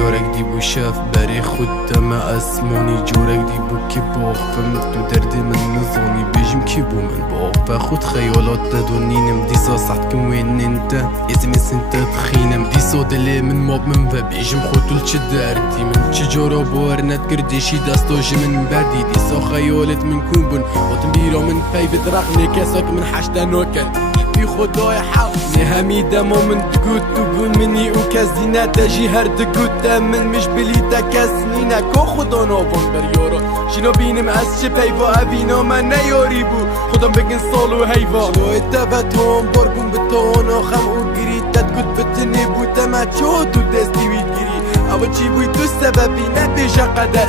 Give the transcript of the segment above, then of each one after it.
جارك دي بو شاف بري خود دم اسماني جارك دي بو كي باغ فهمت تو درد من نظاني بيجم كي بو من باغ فخود خيالات تدونينم ديسا صحت كم وين انت اسمي سنت تخينم ديسا دلي من ماب من بيجم خودل چه دردي من چه جارا بارنت گردشي دستاج من بردي ديسا خيالت من كون بن وطن بيرا من پی بدرق نكسك من حشتا نوكل في خدای حوزي همي دما من دقود تقول مني وكزينا تجي هر دقود من مش بليتا كسنينا كو خدا نابان بريارا شنا بينم از چه پیوا اوینا من نیاری بو خودم بگن سالو هیوا شنا اتبت هم باربون بتانا خم او گیری تدگود بتنی بوتا ما چه تو دستی وید گیری او چی بوی تو سببی نبیجا قدر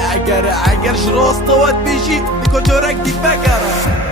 اگرش راستوات بیجی دیکو جارک دی بگره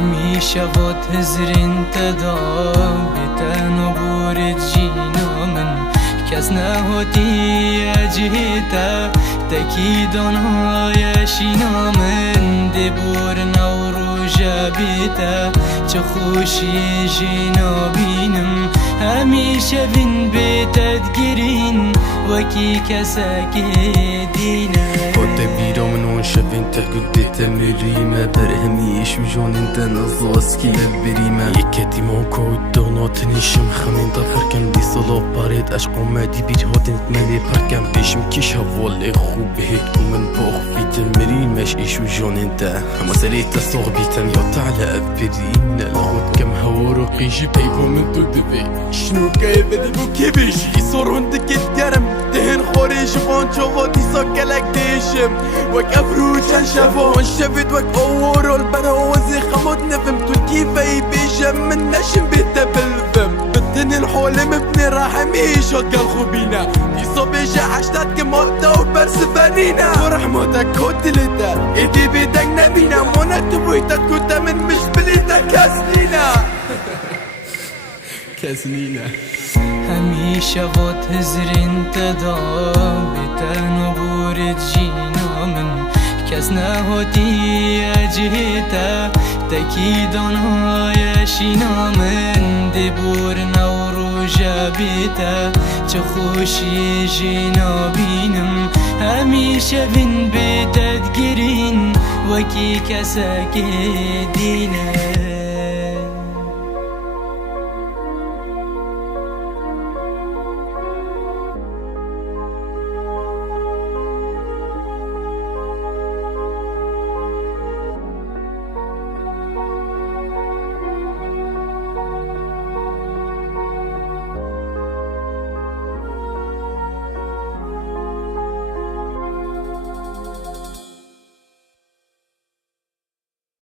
همیشه وات هزرین تدام بتن و بورد جینا من کس نهاتی اجهتا تکیدان های شینا من دی بور نورو جابیتا چه خوشی جینا بینم همیشه بین بیتت گرین وکی کساکی دینه خود بیرا من اون شبین تلقود دیتا مریمه برهمیش و جان انت نزاز کی لبریمه یکتی ما کود دانات نیشم خمین تا فرکم دی سالا پارید عشق آمدی بیر هاتنت منی پرکم بیشم کش حوال خوب بهت من باخ بیتم مریمش ایش و جان انت اما سریت ساغ بیتم یا تعالى ابرین لخود کم هوا رو قیشی پیوا من تو دبی شنو که بدی بو که بیشی سرون دکت گرم دهن خورش وان چواتی ساکلک دیشم وک ابرو چند شفان شفت وک اوورو البراوزي خمود نفم تو كيفي بيجم من نشم بيتا بالفم بتن الحولم ابن رحمي شوت قال خوبينا يصو بيجا حشتات كموتا وبرسفانينا ورحمتك كوتلتا ايدي بيدك نبينا مونا تبويتا تكوتا من مش بليتا كاسنينا كاسنينا همیشه وات هزرین تدام بتن و بورد جینا من کس نهاتی اجهتا تکیدان های شینا من دی بور نورو جابیتا چه خوشی جینا بینم همیشه بین بیتت گرین وکی کساکی دینه